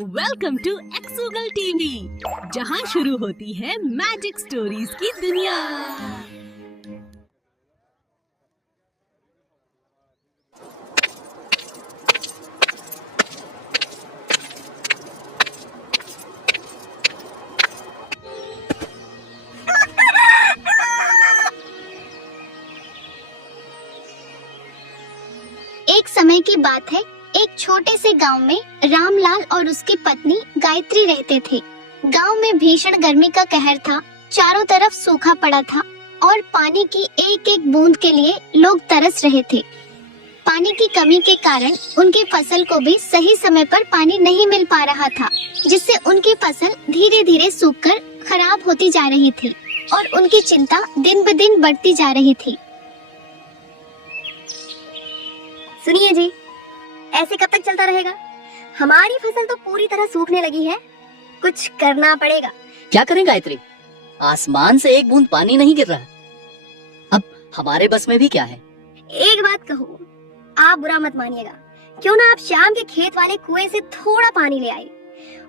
Welcome to एक्सोगल TV, जहां शुरू होती है मैजिक स्टोरीज की दुनिया। एक समय की बात है, एक छोटे से गांव में रामलाल और उसकी पत्नी गायत्री रहते थे। गांव में भीषण गर्मी का कहर था, चारों तरफ सूखा पड़ा था और पानी की एक एक बूंद के लिए लोग तरस रहे थे। पानी की कमी के कारण उनकी फसल को भी सही समय पर पानी नहीं मिल पा रहा था, जिससे उनकी फसल धीरे धीरे सूखकर खराब होती जा रही थी और उनकी चिंता दिन ब दिन बढ़ती जा रही थी। सुनिए जी, ऐसे कब तक चलता रहेगा? हमारी फसल तो पूरी तरह सूखने लगी है, कुछ करना पड़ेगा। क्या करें गायत्री? आसमान से एक बूंद पानी नहीं गिर रहा। अब हमारे बस में भी क्या है? एक बात कहूँ, आप बुरा मत मानिएगा, क्यों ना आप शाम के खेत वाले कुएं से थोड़ा पानी ले आए,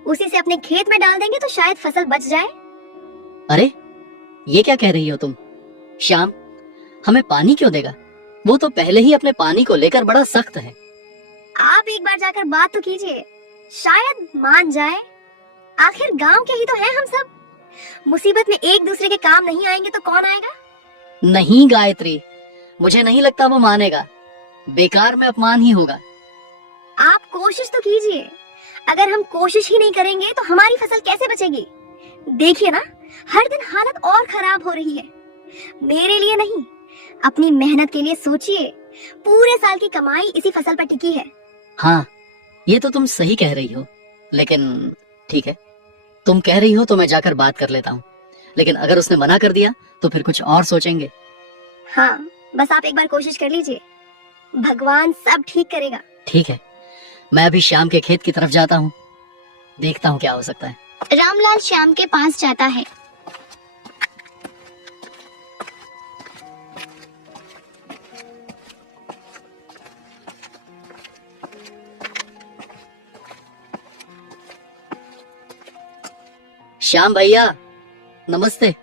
उसी से अपने खेत में डाल देंगे तो शायद फसल बच जाए। अरे, ये क्या कह रही हो तुम? श्याम हमें पानी क्यों देगा? वो तो पहले ही अपने पानी को लेकर बड़ा सख्त है। आप एक बार जाकर बात तो कीजिए, शायद मान जाए। आखिर गांव के ही तो हैं हम सब। मुसीबत में एक दूसरे के काम नहीं आएंगे तो कौन आएगा? नहीं गायत्री, मुझे नहीं लगता वो मानेगा। बेकार में अपमान ही होगा। आप कोशिश तो कीजिए। अगर हम कोशिश ही नहीं करेंगे तो हमारी फसल कैसे बचेगी? देखिए ना, हर दिन हालत और खराब हो रही है। मेरे लिए नहीं, अपनी मेहनत के लिए सोचिए। पूरे साल की कमाई इसी फसल पर टिकी है। हाँ, ये तो तुम सही कह रही हो, लेकिन ठीक है, तुम कह रही हो तो मैं जाकर बात कर लेता हूँ। लेकिन अगर उसने मना कर दिया तो फिर कुछ और सोचेंगे। हाँ, बस आप एक बार कोशिश कर लीजिए, भगवान सब ठीक करेगा। ठीक है, मैं अभी श्याम के खेत की तरफ जाता हूँ, देखता हूँ क्या हो सकता है। रामलाल श्याम के पास जाता है। श्याम भैया, नमस्ते।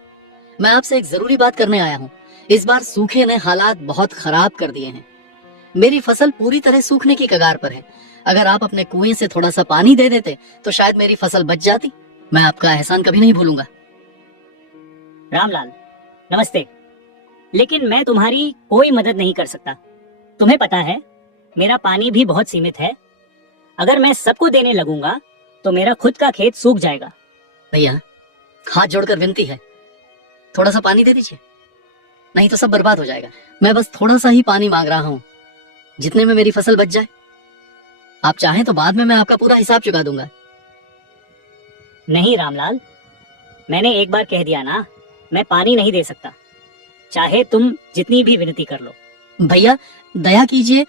मैं आपसे एक जरूरी बात करने आया हूँ। इस बार सूखे ने हालात बहुत खराब कर दिए हैं। मेरी फसल पूरी तरह सूखने की कगार पर है। अगर आप अपने कुएं से थोड़ा सा पानी दे देते तो शायद मेरी फसल बच जाती। मैं आपका एहसान कभी नहीं भूलूंगा। रामलाल, नमस्ते। लेकिन मैं तुम्हारी कोई मदद नहीं कर सकता। तुम्हें पता है, मेरा पानी भी बहुत सीमित है। अगर मैं सबको देने लगूंगा तो मेरा खुद का खेत सूख जाएगा। भैया, हाथ जोड़कर विनती है, थोड़ा सा पानी दे दीजिए, नहीं तो सब बर्बाद हो जाएगा। मैं बस थोड़ा सा ही पानी मांग रहा हूँ, जितने में मेरी फसल बच जाए। आप चाहें तो बाद में मैं आपका पूरा हिसाब चुका दूंगा। नहीं रामलाल, मैंने एक बार कह दिया ना, मैं पानी नहीं दे सकता, चाहे तुम जितनी भी विनती कर लो। भैया दया कीजिए,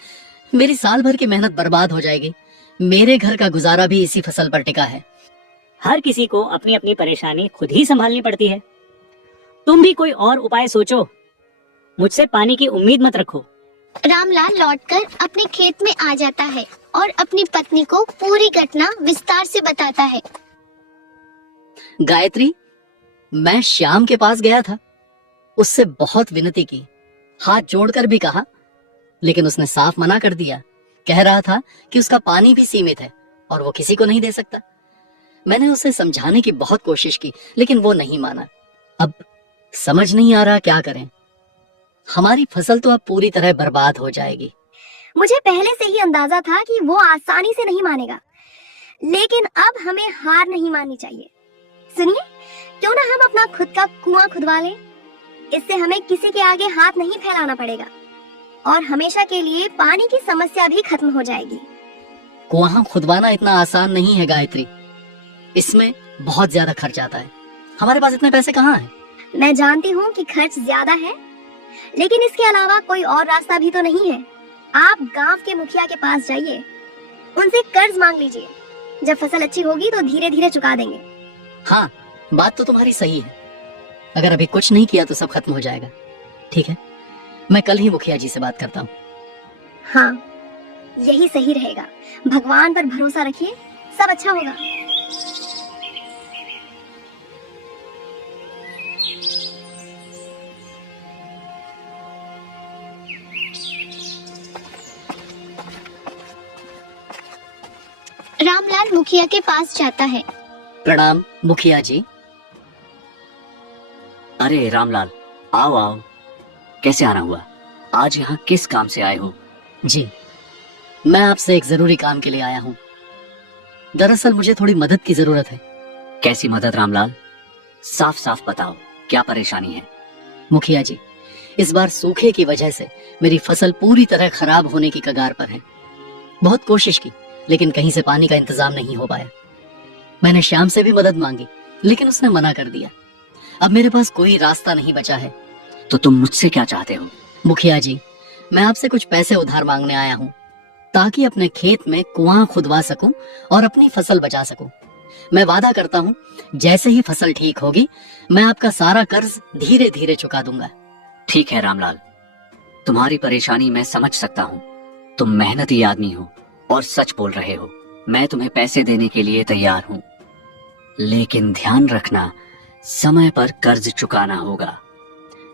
मेरी साल भर की मेहनत बर्बाद हो जाएगी। मेरे घर का गुजारा भी इसी फसल पर टिका है। हर किसी को अपनी अपनी परेशानी खुद ही संभालनी पड़ती है। तुम भी कोई और उपाय सोचो, मुझसे पानी की उम्मीद मत रखो। रामलाल लौटकर अपने खेत में आ जाता है और अपनी पत्नी को पूरी घटना विस्तार से बताता है। गायत्री, मैं श्याम के पास गया था, उससे बहुत विनती की, हाथ जोड़कर भी कहा, लेकिन उसने साफ मना कर दिया। कह रहा था कि उसका पानी भी सीमित है और वो किसी को नहीं दे सकता। मैंने उसे समझाने की बहुत कोशिश की, लेकिन वो नहीं माना। अब समझ नहीं आ रहा क्या करें। हमारी फसल तो अब पूरी तरह बर्बाद हो जाएगी। मुझे पहले से ही अंदाजा था कि वो आसानी से नहीं मानेगा, लेकिन अब हमें हार नहीं माननी चाहिए। सुनिए, क्यों ना हम अपना खुद का कुआं खुदवा लें? इससे हमें किसी के आगे हाथ नहीं फैलाना पड़ेगा और हमेशा के लिए पानी की समस्या भी खत्म हो जाएगी। कुआं खुदवाना इतना आसान नहीं है गायत्री, इसमें बहुत ज्यादा खर्च आता है। हमारे पास इतने पैसे कहाँ हैं? मैं जानती हूँ कि खर्च ज्यादा है, लेकिन इसके अलावा कोई और रास्ता भी तो नहीं है। आप गांव के मुखिया के पास जाइए, उनसे कर्ज मांग लीजिए। जब फसल अच्छी होगी तो धीरे धीरे चुका देंगे। हाँ, बात तो तुम्हारी सही है। अगर अभी कुछ नहीं किया तो सब खत्म हो जाएगा। ठीक है, मैं कल ही मुखिया जी से बात करता हूँ। हाँ, यही सही रहेगा। भगवान पर भरोसा रखिए, सब अच्छा होगा। रामलाल मुखिया के पास जाता है। प्रणाम मुखिया जी। अरे रामलाल, आओ आओ। कैसे आना हुआ? आज यहाँ किस काम से आए हो? जी, मैं आपसे एक जरूरी काम के लिए आया हूँ। दरअसल मुझे थोड़ी मदद की जरूरत है। कैसी मदद रामलाल? साफ साफ बताओ, क्या परेशानी है? मुखिया जी, इस बार सूखे की वजह से मेरी फसल पूरी तरह खराब होने की कगार पर है। बहुत कोशिश की, लेकिन कहीं से पानी का इंतजाम नहीं हो पाया। मैंने श्याम से भी मदद मांगी, लेकिन उसने मना कर दिया। अब मेरे पास कोई रास्ता नहीं बचा है। तो तुम मुझसे क्या चाहते हो? मुखिया जी, मैं आपसे कुछ पैसे उधार मांगने आया हूँ, ताकि अपने खेत में कुआं खुदवा सकूं और अपनी फसल बचा सकूं। मैं वादा करता हूँ, जैसे ही फसल ठीक होगी, मैं आपका सारा कर्ज धीरे धीरे चुका दूंगा। ठीक है रामलाल, तुम्हारी परेशानी मैं समझ सकता हूँ। तुम मेहनती आदमी हो और सच बोल रहे हो। मैं तुम्हें पैसे देने के लिए तैयार हूँ, लेकिन ध्यान रखना, समय पर कर्ज चुकाना होगा।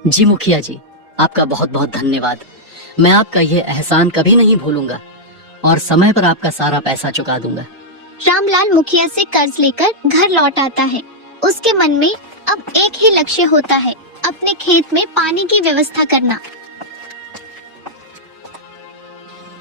जी मुखिया जी, आपका बहुत बहुत धन्यवाद। मैं आपका ये एहसान कभी नहीं भूलूंगा और समय पर आपका सारा पैसा चुका दूंगा। रामलाल मुखिया से कर्ज लेकर घर लौट आता है। उसके मन में अब एक ही लक्ष्य होता है, अपने खेत में पानी की व्यवस्था करना।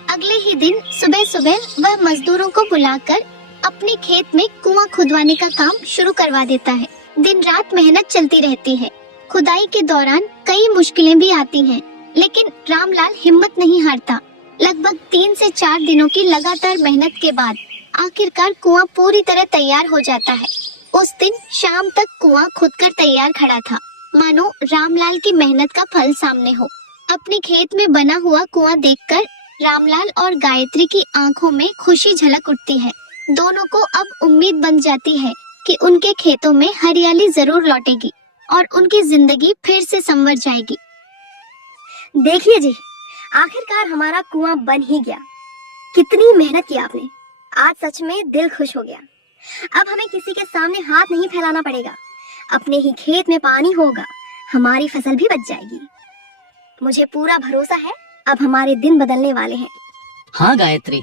अगले ही दिन सुबह सुबह वह मजदूरों को बुलाकर अपने खेत में कुआं खुदवाने का काम शुरू करवा देता है। दिन रात मेहनत चलती रहती है। खुदाई के दौरान कई मुश्किलें भी आती हैं, लेकिन रामलाल हिम्मत नहीं हारता। लगभग 3 से 4 दिनों की लगातार मेहनत के बाद आखिरकार कुआं पूरी तरह तैयार हो जाता है। उस दिन शाम तक कुआं खुदकर तैयार खड़ा था, मानो रामलाल की मेहनत का फल सामने हो। अपने खेत में बना हुआ कुआं देखकर रामलाल और गायत्री की आंखों में खुशी झलक उठती है। दोनों को अब उम्मीद बन जाती है कि उनके खेतों में हरियाली जरूर लौटेगी और उनकी जिंदगी फिर से संवर जाएगी। देखिए जी, आखिरकार हमारा कुआं बन ही गया। कितनी मेहनत की आपने। आज सच में दिल खुश हो गया। अब हमें किसी के सामने हाथ नहीं फैलाना पड़ेगा। अपने ही खेत में पानी होगा, हमारी फसल भी बच जाएगी। मुझे पूरा भरोसा है, अब हमारे दिन बदलने वाले हैं। हाँ गायत्री,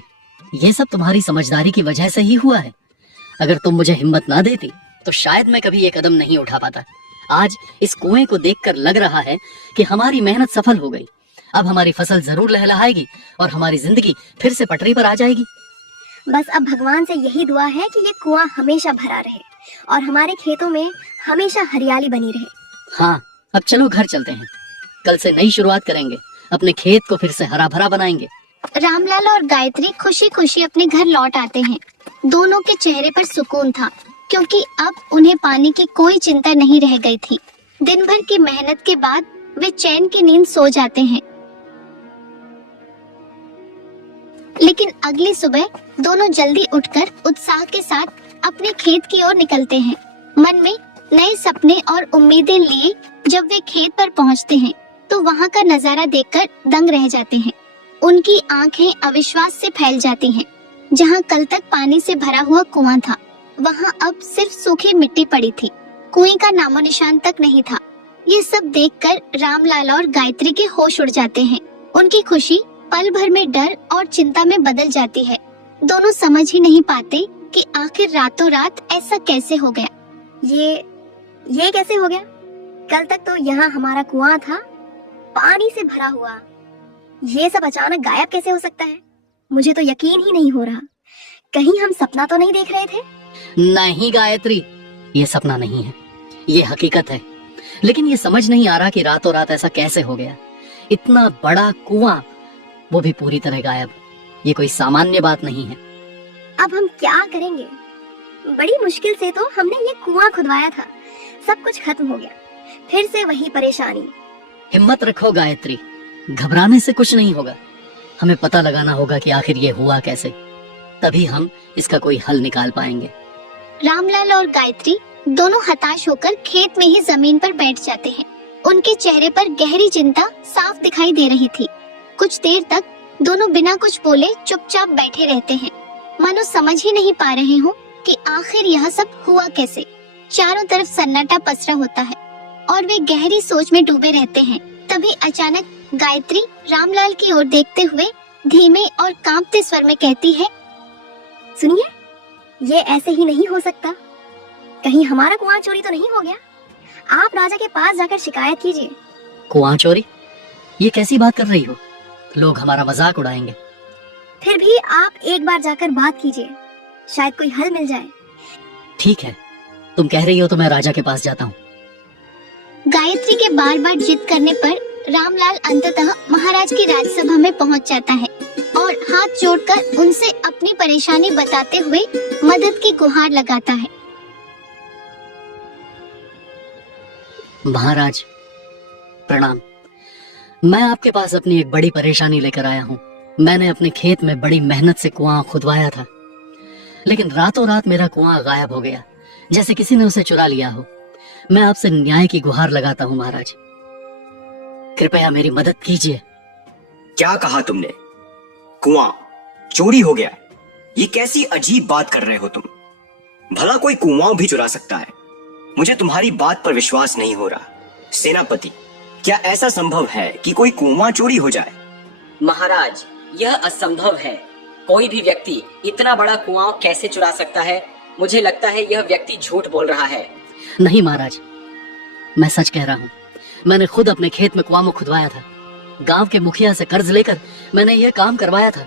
ये सब तुम्हारी समझदारी की वजह से ही हुआ है। अगर तुम मुझे हिम्मत ना देती तो शायद मैं कभी ये कदम नहीं उठा पाता। आज इस कुएं को देखकर लग रहा है कि हमारी मेहनत सफल हो गई। अब हमारी फसल जरूर लहलहाएगी और हमारी जिंदगी फिर से पटरी पर आ जाएगी। बस अब भगवान से यही दुआ है कि ये कुआं हमेशा भरा रहे और हमारे खेतों में हमेशा हरियाली बनी रहे। हाँ, अब चलो घर चलते हैं। कल से नई शुरुआत करेंगे, अपने खेत को फिर से हरा भरा बनाएंगे। रामलाल और गायत्री खुशी खुशी अपने घर लौट आते हैं। दोनों के चेहरे पर सुकून था, क्योंकि अब उन्हें पानी की कोई चिंता नहीं रह गई थी। दिन भर की मेहनत के बाद वे चैन की नींद सो जाते हैं। लेकिन अगली सुबह दोनों जल्दी उठकर उत्साह के साथ अपने खेत की ओर निकलते हैं। मन में नए सपने और उम्मीदें लिए जब वे खेत पर पहुंचते हैं, तो वहां का नजारा देखकर दंग रह जाते हैं। उनकी आंखें अविश्वास से फैल जाती हैं। जहां कल तक पानी से भरा हुआ कुआं था, वहां अब सिर्फ सूखी मिट्टी पड़ी थी। कुएं का नामो निशान तक नहीं था। ये सब देखकर रामलाल और गायत्री के होश उड़ जाते हैं। उनकी खुशी पल भर में डर और चिंता में बदल जाती है। दोनों समझ ही नहीं पाते कि आखिर रातों रात ऐसा कैसे हो गया। ये कैसे हो गया? कल तक तो यहाँ हमारा कुआं था, पानी से भरा हुआ। ये सब अचानक गायब कैसे हो सकता है? मुझे तो यकीन ही नहीं हो रहा। कहीं हम सपना तो नहीं देख रहे थे? नहीं गायत्री, ये सपना नहीं है, ये हकीकत है। लेकिन ये समझ नहीं आ रहा कि रातों रात ऐसा कैसे हो गया। इतना बड़ा कुआं, वो भी पूरी तरह गायब। ये कोई सामान्य बात नहीं है। अब हम क्या करेंगे? बड़ी मुश्किल से तो हमने ये कुआं खुदवाया था। सब कुछ खत्म हो गया, फिर से वही परेशानी। हिम्मत रखो गायत्री, घबराने से कुछ नहीं होगा। हमें पता लगाना होगा कि आखिर ये हुआ कैसे, तभी हम इसका कोई हल निकाल पाएंगे। रामलाल और गायत्री दोनों हताश होकर खेत में ही जमीन पर बैठ जाते हैं। उनके चेहरे पर गहरी चिंता साफ दिखाई दे रही थी। कुछ देर तक दोनों बिना कुछ बोले चुपचाप बैठे रहते हैं। मानो समझ ही नहीं पा रहे हो कि आखिर यह सब हुआ कैसे। चारों तरफ सन्नाटा पसरा होता है और वे गहरी सोच में डूबे रहते हैं। तभी अचानक गायत्री रामलाल की ओर देखते हुए धीमे और कांपते स्वर में कहती है, सुनिए, ये ऐसे ही नहीं हो सकता। कहीं हमारा कुआं चोरी तो नहीं हो गया? आप राजा के पास जाकर शिकायत कीजिए। कुआं चोरी? ये कैसी बात कर रही हो? लोग हमारा मजाक उड़ाएंगे। फिर भी आप एक बार जाकर बात कीजिए, शायद कोई हल मिल जाए। ठीक है, तुम कह रही हो तो मैं राजा के पास जाता हूँ। गायत्री के बार बार जिद करने पर रामलाल अंततः महाराज की राजसभा में पहुंच जाता है और हाथ जोड़कर उनसे अपनी परेशानी बताते हुए मदद की गुहार लगाता है। महाराज प्रणाम। मैं आपके पास अपनी एक बड़ी परेशानी लेकर आया हूँ। मैंने अपने खेत में बड़ी मेहनत से कुआं खुदवाया था, लेकिन रातों रात मेरा कुआं गायब हो गया, जैसे किसी ने उसे चुरा लिया हो। मैं आपसे न्याय की गुहार लगाता हूँ महाराज, कृपया मेरी मदद कीजिए। क्या कहा तुमने? कुआं चोरी हो गया? ये कैसी अजीब बात कर रहे हो तुम? भला कोई कुआं भी चुरा सकता है? मुझे तुम्हारी बात पर विश्वास नहीं हो रहा। सेनापति, क्या ऐसा संभव है कि कोई कुआं चोरी हो जाए? महाराज, यह असंभव है। कोई भी व्यक्ति इतना बड़ा कुआं कैसे चुरा सकता है? मुझे लगता है यह व्यक्ति झूठ बोल रहा है। नहीं महाराज, मैं सच कह रहा हूँ। मैंने खुद अपने खेत में कुआं खुदवाया था। गांव के मुखिया से कर्ज लेकर मैंने यह काम करवाया था।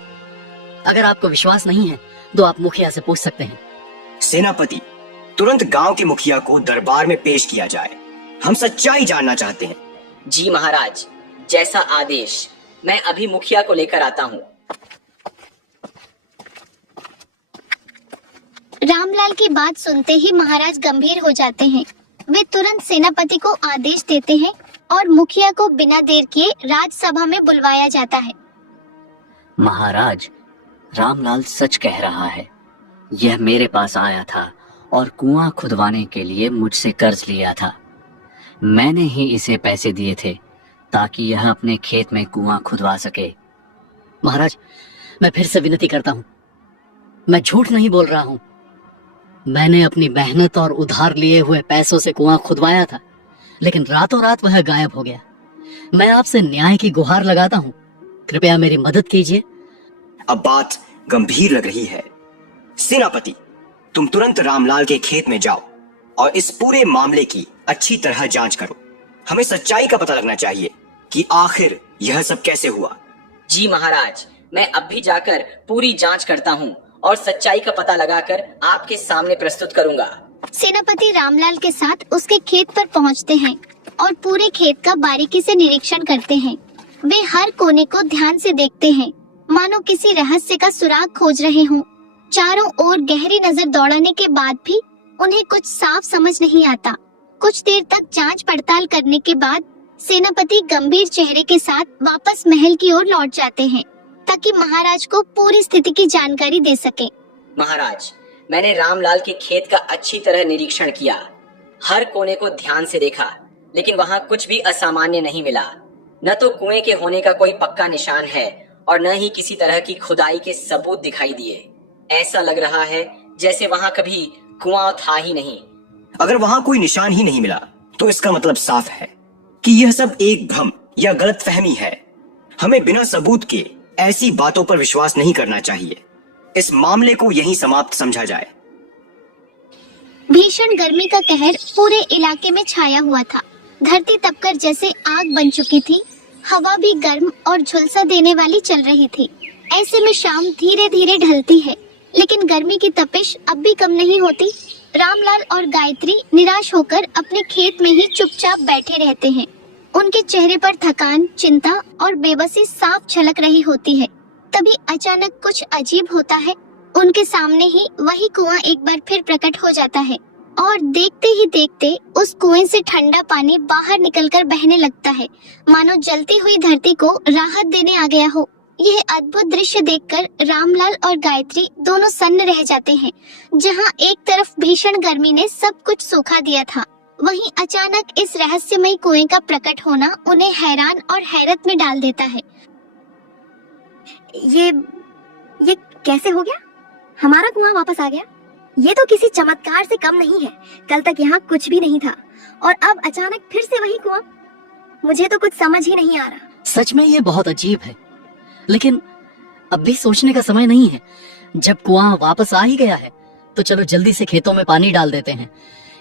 अगर आपको विश्वास नहीं है तो आप मुखिया से पूछ सकते हैं। सेनापति, तुरंत गांव के मुखिया को दरबार में पेश किया जाए। हम सच्चाई जानना चाहते हैं। जी महाराज, जैसा आदेश। मैं अभी मुखिया को लेकर आता हूँ। रामलाल की बात सुनते ही महाराज गंभीर हो जाते हैं। वे तुरंत सेनापति को आदेश देते हैं और मुखिया को बिना देर किए राजसभा में बुलवाया जाता है। महाराज, रामलाल सच कह रहा है। यह मेरे पास आया था और कुआं खुदवाने के लिए मुझसे कर्ज लिया था। मैंने ही इसे पैसे दिए थे ताकि यह अपने खेत में कुआं खुदवा सके। महाराज, मैं फिर से विनती करता हूँ, मैं झूठ नहीं बोल रहा हूँ। मैंने अपनी मेहनत और उधार लिए हुए पैसों से कुआं खुदवाया था, लेकिन रातों रात वह गायब हो गया। मैं आपसे न्याय की गुहार लगाता हूँ, कृपया मेरी मदद कीजिए। अब बात गंभीर लग रही है। सेनापति, तुम तुरंत रामलाल के खेत में जाओ और इस पूरे मामले की अच्छी तरह जांच करो। हमें सच्चाई का पता लगना चाहिए कि आखिर यह सब कैसे हुआ। जी महाराज, मैं अब भी जाकर पूरी जांच करता हूँ और सच्चाई का पता लगाकर आपके सामने प्रस्तुत करूंगा। सेनापति रामलाल के साथ उसके खेत पर पहुंचते हैं और पूरे खेत का बारीकी से निरीक्षण करते हैं। वे हर कोने को ध्यान से देखते हैं, मानो किसी रहस्य का सुराग खोज रहे हों। चारों ओर गहरी नजर दौड़ाने के बाद भी उन्हें कुछ साफ समझ नहीं आता। कुछ देर तक जांच पड़ताल करने के बाद सेनापति गंभीर चेहरे के साथ वापस महल की ओर लौट जाते हैं ताकि महाराज को पूरी स्थिति की जानकारी दे सके। महाराज, मैंने रामलाल के खेत का अच्छी तरह निरीक्षण किया। हर कोने को ध्यान से देखा, लेकिन वहाँ कुछ भी असामान्य नहीं मिला। न तो कुएं के होने का कोई पक्का निशान है और न ही किसी तरह की खुदाई के सबूत दिखाई दिए। ऐसा लग रहा है जैसे वहाँ कभी कुआं था ही नहीं। अगर वहां कोई निशान ही नहीं मिला तो इसका मतलब साफ है कि यह सब एक भ्रम या गलतफहमी है। हमें बिना सबूत के ऐसी बातों पर विश्वास नहीं करना चाहिए। इस मामले को यहीं समाप्त समझा जाए। भीषण गर्मी का कहर पूरे इलाके में छाया हुआ था। धरती तपकर जैसे आग बन चुकी थी। हवा भी गर्म और झुलसा देने वाली चल रही थी। ऐसे में शाम धीरे धीरे ढलती है, लेकिन गर्मी की तपिश अब भी कम नहीं होती। रामलाल और गायत्री निराश होकर अपने खेत में ही चुपचाप बैठे रहते हैं। उनके चेहरे पर थकान, चिंता और बेबसी साफ झलक रही होती है। तभी अचानक कुछ अजीब होता है। उनके सामने ही वही कुआं एक बार फिर प्रकट हो जाता है और देखते ही देखते उस कुएं से ठंडा पानी बाहर निकलकर बहने लगता है, मानो जलती हुई धरती को राहत देने आ गया हो। यह अद्भुत दृश्य देखकर रामलाल और गायत्री दोनों सन्न रह जाते हैं। जहां एक तरफ भीषण गर्मी ने सब कुछ सूखा दिया था, वहीं अचानक इस रहस्यमयी कुएं का प्रकट होना उन्हें हैरान और हैरत में डाल देता है। ये कैसे हो गया? हमारा कुआं वापस आ गया। ये तो किसी चमत्कार से कम नहीं है। कल तक यहाँ कुछ भी नहीं था और अब अचानक फिर से वही कुआं। मुझे तो कुछ समझ ही नहीं आ रहा। सच में ये बहुत अजीब है, लेकिन अब भी सोचने का समय नहीं है। जब कुआं वापस आ ही गया है तो चलो जल्दी से खेतों में पानी डाल देते हैं,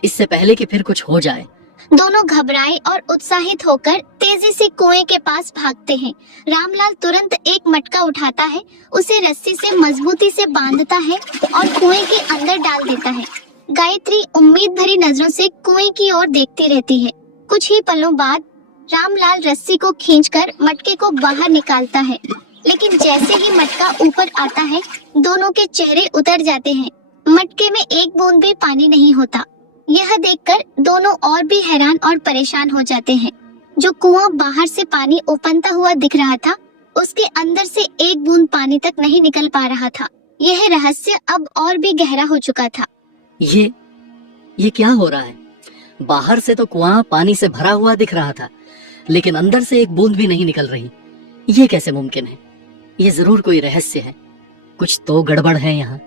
इससे पहले कि फिर कुछ हो जाए। दोनों घबराए और उत्साहित होकर तेजी से कुएं के पास भागते हैं। रामलाल तुरंत एक मटका उठाता है, उसे रस्सी से मजबूती से बांधता है और कुएं के अंदर डाल देता है। गायत्री उम्मीद भरी नजरों से कुएं की ओर देखती रहती है। कुछ ही पलों बाद रामलाल रस्सी को खींचकर मटके को बाहर निकालता है, लेकिन जैसे ही मटका ऊपर आता है दोनों के चेहरे उतर जाते हैं। मटके में एक बूंद भी पानी नहीं होता। यह देखकर दोनों और भी हैरान और परेशान हो जाते हैं। जो कुआं बाहर से पानी उफनता हुआ दिख रहा था, उसके अंदर से एक बूंद पानी तक नहीं निकल पा रहा था। यह रहस्य अब और भी गहरा हो चुका था। ये क्या हो रहा है? बाहर से तो कुआं पानी से भरा हुआ दिख रहा था, लेकिन अंदर से एक बूंद भी नहीं निकल रही। ये कैसे मुमकिन है? ये जरूर कोई रहस्य है। कुछ तो गड़बड़ है यहाँ।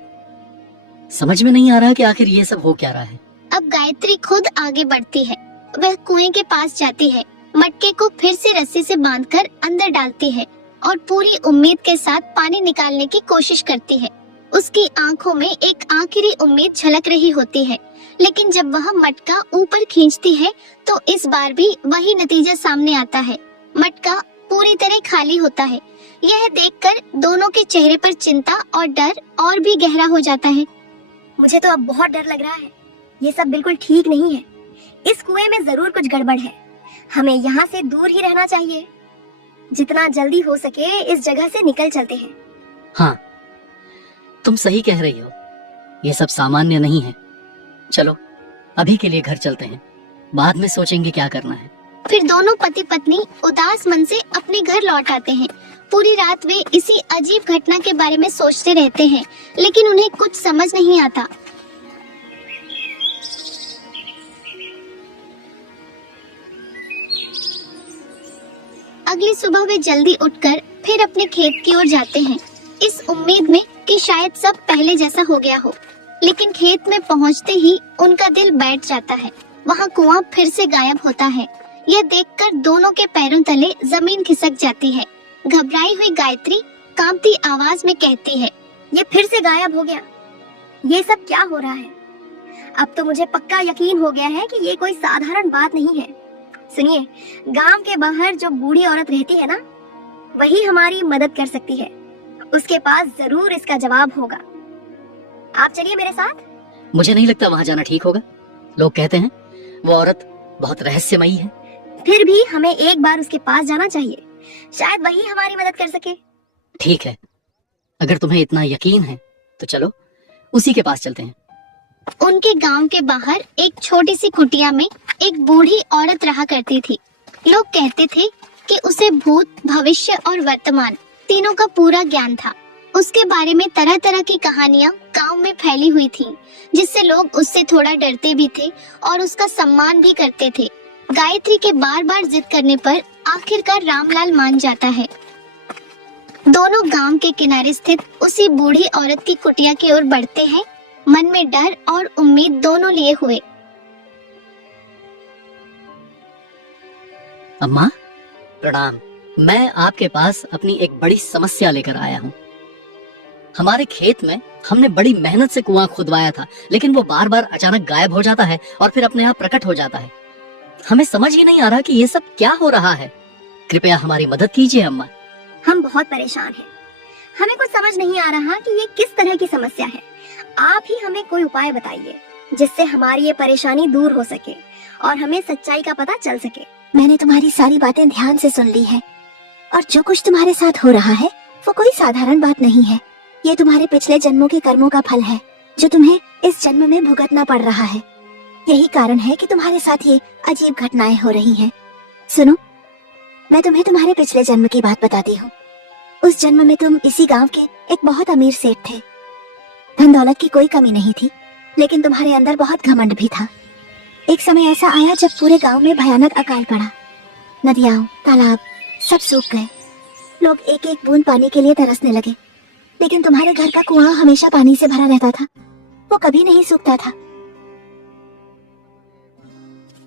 समझ में नहीं आ रहा कि आखिर ये सब हो क्या रहा है। अब गायत्री खुद आगे बढ़ती है। वह कुएं के पास जाती है, मटके को फिर से रस्सी से बांधकर अंदर डालती है और पूरी उम्मीद के साथ पानी निकालने की कोशिश करती है। उसकी आंखों में एक आखिरी उम्मीद झलक रही होती है, लेकिन जब वह मटका ऊपर खींचती है तो इस बार भी वही नतीजा सामने आता है। मटका पूरी तरह खाली होता है। यह देखकर दोनों के चेहरे पर चिंता और डर और भी गहरा हो जाता है। मुझे तो अब बहुत डर लग रहा है। ये सब बिल्कुल ठीक नहीं है। इस कुएं में जरूर कुछ गड़बड़ है। हमें यहाँ से दूर ही रहना चाहिए। जितना जल्दी हो सके इस जगह से निकल चलते हैं। हाँ, तुम सही कह रही हो। ये सब सामान्य नहीं है। चलो अभी के लिए घर चलते हैं, बाद में सोचेंगे क्या करना है। फिर दोनों पति पत्नी उदास मन से अपने घर लौट आते हैं। पूरी रात वे इसी अजीब घटना के बारे में सोचते रहते हैं, लेकिन उन्हें कुछ समझ नहीं आता। अगली सुबह वे जल्दी उठकर फिर अपने खेत की ओर जाते हैं, इस उम्मीद में कि शायद सब पहले जैसा हो गया हो। लेकिन खेत में पहुंचते ही उनका दिल बैठ जाता है। वहां कुआं फिर से गायब होता है। यह देखकर दोनों के पैरों तले जमीन खिसक जाती है। घबराई हुई गायत्री कांपती आवाज में कहती है, ये फिर से गायब हो गया। ये सब क्या हो रहा है? अब तो मुझे पक्का यकीन हो गया है कि ये कोई साधारण बात नहीं है। सुनिए, गांव के बाहर जो बूढ़ी औरत रहती है ना, वही हमारी मदद कर सकती है। उसके पास जरूर इसका जवाब होगा। आप चलिए मेरे साथ। मुझे नहीं लगता वहां जाना ठीक होगा। लोग कहते हैं वो औरत बहुत रहस्यमयी है। फिर भी हमें एक बार उसके पास जाना चाहिए। शायद वही हमारी मदद कर सके। ठीक है, अगर तुम्हें इतना यकीन है तो चलो उसी के पास चलते हैं। उनके गांव के बाहर एक छोटी सी कुटिया में एक बूढ़ी औरत रहा करती थी। लोग कहते थे कि उसे भूत, भविष्य और वर्तमान तीनों का पूरा ज्ञान था। उसके बारे में तरह तरह की कहानियां गांव में फैली हुई थीं, जिससे लोग उससे थोड़ा डरते भी थे और उसका सम्मान भी करते थे। गायत्री के बार बार जिद करने पर आखिरकार रामलाल मान जाता है। दोनों गांव के किनारे स्थित उसी बूढ़ी औरत की कुटिया की ओर बढ़ते हैं, मन में डर और उम्मीद दोनों लिए हुए। अम्मा प्रणाम। मैं आपके पास अपनी एक बड़ी समस्या लेकर आया हूँ। हमारे खेत में हमने बड़ी मेहनत से कुआं खुदवाया था, लेकिन वो बार बार अचानक गायब हो जाता है और फिर अपने आप प्रकट हो जाता है। हमें समझ ही नहीं आ रहा कि ये सब क्या हो रहा है। कृपया हमारी मदद कीजिए अम्मा। हम बहुत परेशान हैं। हमें कुछ समझ नहीं आ रहा कि ये किस तरह की समस्या है। आप ही हमें कोई उपाय बताइए जिससे हमारी ये परेशानी दूर हो सके और हमें सच्चाई का पता चल सके। मैंने तुम्हारी सारी बातें ध्यान से सुन ली है और जो कुछ तुम्हारे साथ हो रहा है वो कोई साधारण बात नहीं है। ये तुम्हारे पिछले जन्मों के कर्मों का फल है जो तुम्हें इस जन्म में भुगतना पड़ रहा है। यही कारण है कि तुम्हारे साथ ये अजीब घटनाएं हो रही हैं। सुनो, मैं तुम्हें तुम्हारे पिछले जन्म की बात बताती हूँ। उस जन्म में तुम इसी गांव के एक बहुत अमीर सेठ थे। धन दौलत की कोई कमी नहीं थी, लेकिन तुम्हारे अंदर बहुत घमंड भी था। एक समय ऐसा आया जब पूरे गांव में भयानक अकाल पड़ा। नदियाँ, तालाब सब सूख गए। लोग एक एक बूंद पानी के लिए तरसने लगे। लेकिन तुम्हारे घर का कुआं हमेशा पानी से भरा रहता था, वो कभी नहीं सूखता था।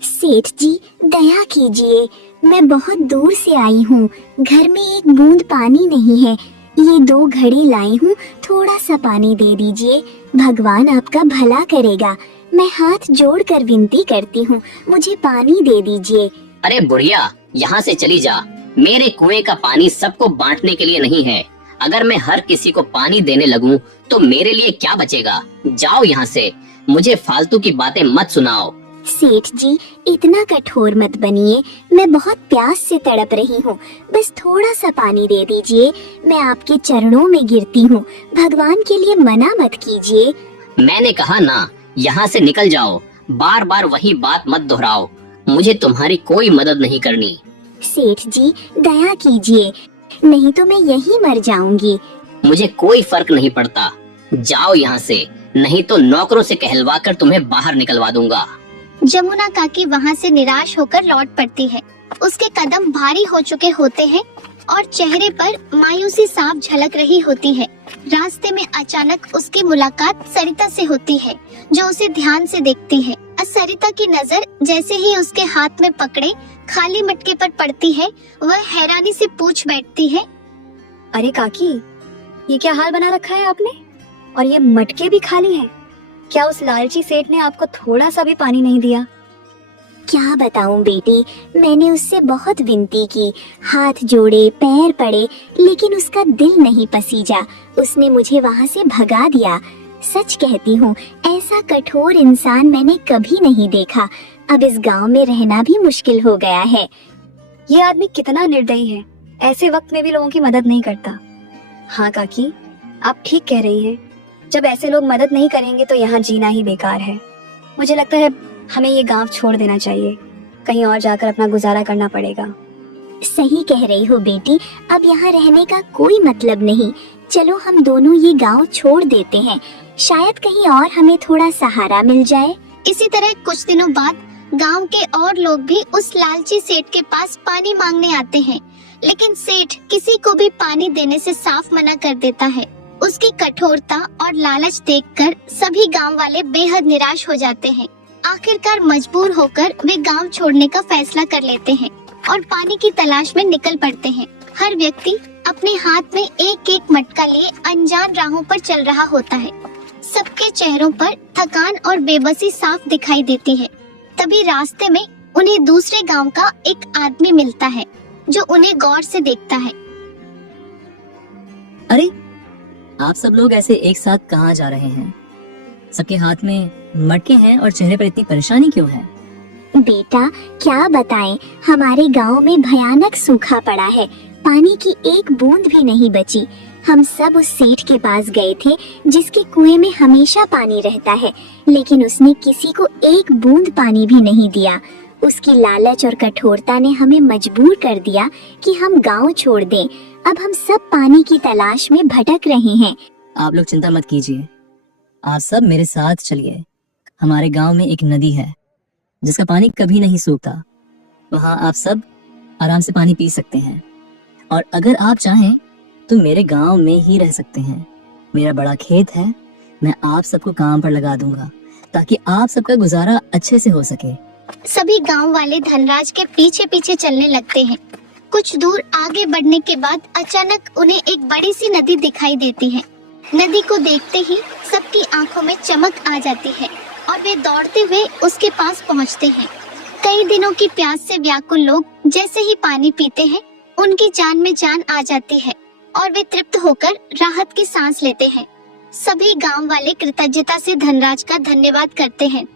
सेठ जी, दया कीजिए, मैं बहुत दूर से आई हूँ, घर में एक बूंद पानी नहीं है। ये 2 घड़े लाई हूँ, थोड़ा सा पानी दे दीजिए, भगवान आपका भला करेगा। मैं हाथ जोड़कर विनती करती हूँ, मुझे पानी दे दीजिए। अरे बुढ़िया, यहाँ से चली जा। मेरे कुएं का पानी सबको बांटने के लिए नहीं है। अगर मैं हर किसी को पानी देने लगूं तो मेरे लिए क्या बचेगा। जाओ यहाँ से, मुझे फालतू की बातें मत सुनाओ। सेठ जी, इतना कठोर मत बनिए, मैं बहुत प्यास से तड़प रही हूँ, बस थोड़ा सा पानी दे दीजिए। मैं आपके चरणों में गिरती हूँ, भगवान के लिए मना मत कीजिए। मैंने कहा ना, यहाँ से निकल जाओ। बार बार वही बात मत दोहराओ, मुझे तुम्हारी कोई मदद नहीं करनी। सेठ जी, दया कीजिए, नहीं तो मैं यहीं मर जाऊंगी। मुझे कोई फर्क नहीं पड़ता, जाओ यहाँ से, नहीं तो नौकरों से कहलवा कर तुम्हें बाहर निकलवा दूंगा। जमुना काकी वहाँ से निराश होकर लौट पड़ती है। उसके कदम भारी हो चुके होते हैं और चेहरे पर मायूसी साफ झलक रही होती है। रास्ते में अचानक उसकी मुलाकात सरिता से होती है, जो उसे ध्यान से देखती है। सरिता की नजर जैसे ही उसके हाथ में पकड़े खाली मटके पर पड़ती है, वह हैरानी से पूछ बैठती है, अरे काकी, ये क्या हाल बना रखा है आपने? और ये मटके भी खाली हैं। क्या उस लालची सेठ ने आपको थोड़ा सा भी पानी नहीं दिया? क्या बताऊं बेटी, मैंने उससे बहुत विनती की, हाथ जोड़े, पैर पड़े, लेकिन उसका दिल नहीं पसीजा। उसने मुझे वहाँ से भगा दिया। सच कहती हूँ, ऐसा कठोर इंसान मैंने कभी नहीं देखा। अब इस गांव में रहना भी मुश्किल हो गया है। ये आदमी कितना निर्दयी है, ऐसे वक्त में भी लोगों की मदद नहीं करता। हाँ काकी, आप ठीक कह रही हैं। जब ऐसे लोग मदद नहीं करेंगे तो यहाँ जीना ही बेकार है। मुझे लगता है हमें ये गांव छोड़ देना चाहिए, कहीं और जाकर अपना गुजारा करना पड़ेगा। सही कह रही हो बेटी, अब यहाँ रहने का कोई मतलब नहीं। चलो हम दोनों ये गांव छोड़ देते हैं, शायद कहीं और हमें थोड़ा सहारा मिल जाए। इसी तरह कुछ दिनों बाद गांव के और लोग भी उस लालची सेठ के पास पानी मांगने आते हैं, लेकिन सेठ किसी को भी पानी देने से साफ मना कर देता है। उसकी कठोरता और लालच देखकर सभी गांव वाले बेहद निराश हो जाते हैं। आखिरकार मजबूर होकर वे गांव छोड़ने का फैसला कर लेते हैं और पानी की तलाश में निकल पड़ते हैं। हर व्यक्ति अपने हाथ में एक एक मटका लिए अनजान राहों पर चल रहा होता है। सबके चेहरों पर थकान और बेबसी साफ दिखाई देती है। तभी रास्ते में उन्हें दूसरे गांव का एक आदमी मिलता है, जो उन्हें गौर से देखता है। अरे, आप सब लोग ऐसे एक साथ कहाँ जा रहे हैं? सबके हाथ में मटके हैं और चेहरे पर इतनी परेशानी क्यों है? बेटा, क्या बताएं, हमारे गांव में भयानक सूखा पड़ा है, पानी की एक बूंद भी नहीं बची। हम सब उस सेठ के पास गए थे, जिसके कुएं में हमेशा पानी रहता है, लेकिन उसने किसी को एक बूंद पानी भी नहीं दिया। उसकी लालच और कठोरता ने हमें मजबूर कर दिया कि हम गांव छोड़ दें। अब हम सब पानी की तलाश में भटक रहे हैं। आप लोग चिंता मत कीजिए, आप सब मेरे साथ चलिए। हमारे गांव में एक नदी है जिसका पानी कभी नहीं सूखता। वहाँ आप सब आराम से पानी पी सकते हैं, और अगर आप चाहें तो मेरे गांव में ही रह सकते हैं। मेरा बड़ा खेत है, मैं आप सबको काम पर लगा दूंगा ताकि आप सबका गुजारा अच्छे से हो सके। सभी गांव वाले धनराज के पीछे पीछे चलने लगते हैं। कुछ दूर आगे बढ़ने के बाद अचानक उन्हें एक बड़ी सी नदी दिखाई देती है। नदी को देखते ही सबकी आंखों में चमक आ जाती है और वे दौड़ते हुए उसके पास पहुंचते हैं। कई दिनों की प्यास से व्याकुल लोग जैसे ही पानी पीते हैं, उनकी जान में जान आ जाती है और वे तृप्त होकर राहत की सांस लेते हैं। सभी गांव वाले कृतज्ञता से धनराज का धन्यवाद करते हैं।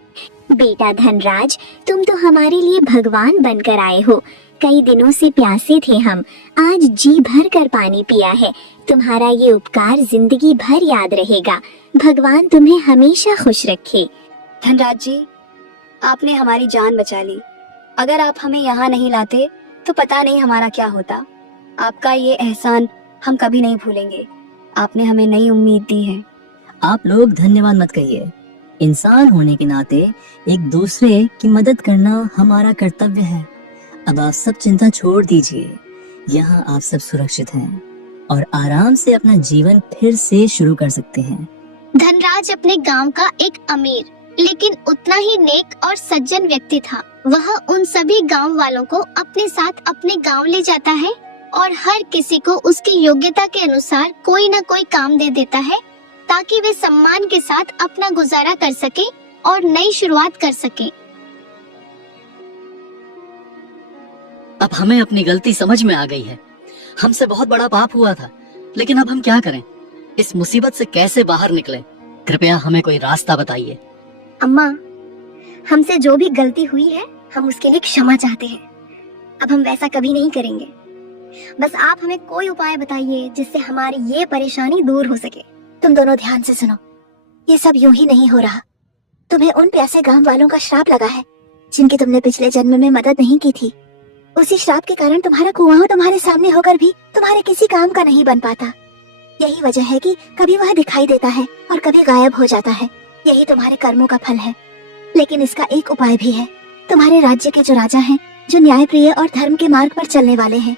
बेटा धनराज, तुम तो हमारे लिए भगवान बनकर आए हो। कई दिनों से प्यासे थे हम, आज जी भर कर पानी पिया है। तुम्हारा ये उपकार जिंदगी भर याद रहेगा। भगवान तुम्हें हमेशा खुश रखे। धनराज जी, आपने हमारी जान बचा ली। अगर आप हमें यहाँ नहीं लाते तो पता नहीं हमारा क्या होता। आपका ये एहसान हम कभी नहीं भूलेंगे। आपने हमें नई उम्मीद दी है। आप लोग धन्यवाद मत कहिए, इंसान होने के नाते एक दूसरे की मदद करना हमारा कर्तव्य है। अब आप सब चिंता छोड़ दीजिए, यहाँ आप सब सुरक्षित हैं। और आराम से अपना जीवन फिर से शुरू कर सकते हैं। धनराज अपने गांव का एक अमीर लेकिन उतना ही नेक और सज्जन व्यक्ति था। वह उन सभी गांव वालों को अपने साथ अपने गांव ले जाता है और हर किसी को उसकी योग्यता के अनुसार कोई न कोई काम दे देता है ताकि वे सम्मान के साथ अपना गुजारा कर सके और नई शुरुआत कर सके। अब हमें अपनी गलती समझ में आ गई है। हमसे बहुत बड़ा पाप हुआ था, लेकिन अब हम क्या करें? इस मुसीबत से कैसे बाहर निकले? कृपया हमें कोई रास्ता बताइए। अम्मा, हमसे जो भी गलती हुई है हम उसके लिए क्षमा चाहते हैं। अब हम वैसा कभी नहीं करेंगे। बस आप हमें कोई उपाय बताइए जिससे हमारी ये परेशानी दूर हो सके। तुम दोनों ध्यान से सुनो, ये सब यूं ही नहीं हो रहा। तुम्हें उन प्यासे गांव वालों का श्राप लगा है जिनकी तुमने पिछले जन्म में मदद नहीं की थी। उसी श्राप के कारण तुम्हारा कुआं तुम्हारे सामने होकर भी तुम्हारे किसी काम का नहीं बन पाता। यही वजह है कि कभी वह दिखाई देता है और कभी गायब हो जाता है। यही तुम्हारे कर्मों का फल है। लेकिन इसका एक उपाय भी है। तुम्हारे राज्य के जो राजा हैं, जो न्यायप्रिय और धर्म के मार्ग पर चलने वाले हैं,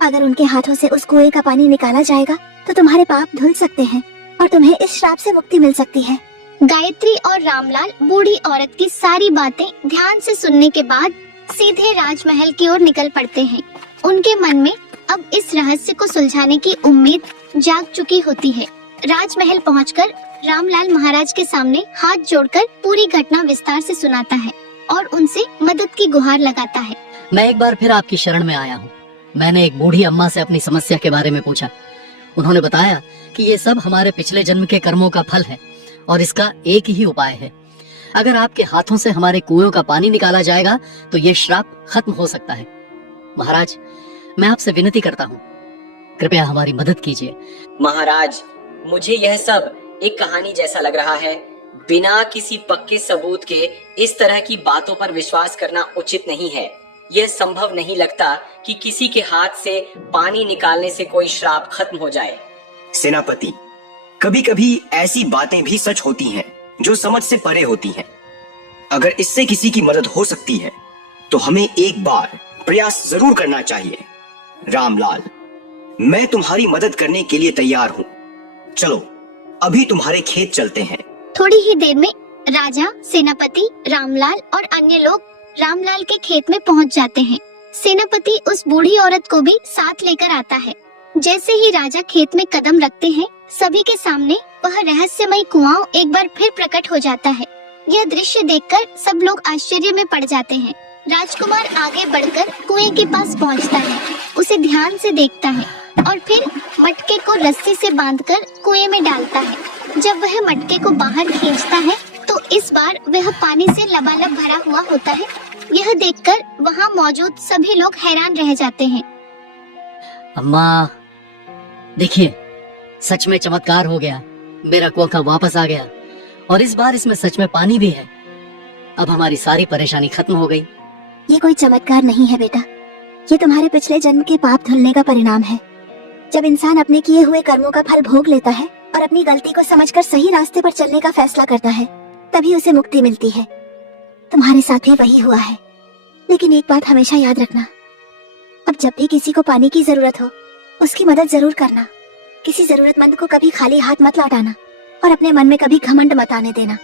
अगर उनके हाथों से उस कुएं का पानी निकाला जाएगा तो तुम्हारे पाप धुल सकते हैं और तुम्हें इस श्राप से मुक्ति मिल सकती है। गायत्री और रामलाल बूढ़ी औरत की सारी बातें ध्यान से सुनने के बाद सीधे राजमहल की ओर निकल पड़ते हैं। उनके मन में अब इस रहस्य को सुलझाने की उम्मीद जाग चुकी होती है। राजमहल पहुंचकर रामलाल महाराज के सामने हाथ जोड़कर पूरी घटना विस्तार से सुनाता है और उनसे मदद की गुहार लगाता है। मैं एक बार फिर आपकी शरण में आया हूँ। मैंने एक बूढ़ी अम्मा से अपनी समस्या के बारे में पूछा। उन्होंने बताया कि ये सब हमारे पिछले जन्म के कर्मों का फल है और इसका एक ही उपाय है। अगर आपके हाथों से हमारे कुएं का पानी निकाला जाएगा तो ये श्राप खत्म हो सकता है। महाराज, मैं आपसे विनती करता हूँ, कृपया हमारी मदद कीजिए। महाराज, मुझे यह सब एक कहानी जैसा लग रहा है। बिना किसी पक्के सबूत के इस तरह की बातों पर विश्वास करना उचित नहीं है। यह संभव नहीं लगता कि किसी के हाथ से पानी निकालने से कोई श्राप खत्म हो जाए। सेनापति, कभी कभी ऐसी बातें भी सच होती हैं जो समझ से परे होती हैं। अगर इससे किसी की मदद हो सकती है तो हमें एक बार प्रयास जरूर करना चाहिए। रामलाल, मैं तुम्हारी मदद करने के लिए तैयार हूँ। चलो अभी तुम्हारे खेत चलते हैं। थोड़ी ही देर में राजा, सेनापति, रामलाल और अन्य लोग रामलाल के खेत में पहुंच जाते हैं। सेनापति उस बूढ़ी औरत को भी साथ लेकर आता है। जैसे ही राजा खेत में कदम रखते हैं, सभी के सामने वह रहस्यमय कुआं एक बार फिर प्रकट हो जाता है। यह दृश्य देखकर सब लोग आश्चर्य में पड़ जाते हैं। राजकुमार आगे बढ़कर कुएं के पास पहुंचता है, उसे ध्यान से देखता है और फिर मटके को रस्सी से बांधकर कुएं में डालता है। जब वह मटके को बाहर खींचता है तो इस बार वह पानी से लबालब भरा हुआ होता है। यह देखकर वहां मौजूद सभी लोग हैरान रह जाते हैं। अम्मा, देखिए, सच में चमत्कार हो गया। मेरा कुआं वापस आ गया और इस बार इसमें सच में पानी भी है। अब हमारी सारी परेशानी खत्म हो गई। ये कोई चमत्कार नहीं है बेटा, ये तुम्हारे पिछले जन्म के पाप धुलने का परिणाम है। जब इंसान अपने किए हुए कर्मों का फल भोग लेता है और अपनी गलती को समझकर सही रास्ते पर चलने का फैसला करता है, तभी उसे मुक्ति मिलती है। तुम्हारे साथ भी वही हुआ है। लेकिन एक बात हमेशा याद रखना, अब जब भी किसी को पानी की जरूरत हो, उसकी मदद जरूर करना। किसी जरूरतमंद को कभी खाली हाथ मत लौटाना और अपने मन में कभी घमंड मत आने देना।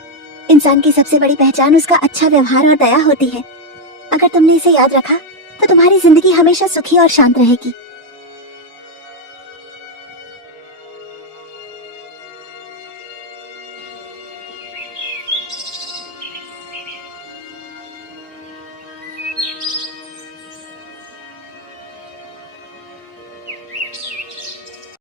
इंसान की सबसे बड़ी पहचान उसका अच्छा व्यवहार और दया होती है। अगर तुमने इसे याद रखा तो तुम्हारी जिंदगी हमेशा सुखी और शांत रहेगी।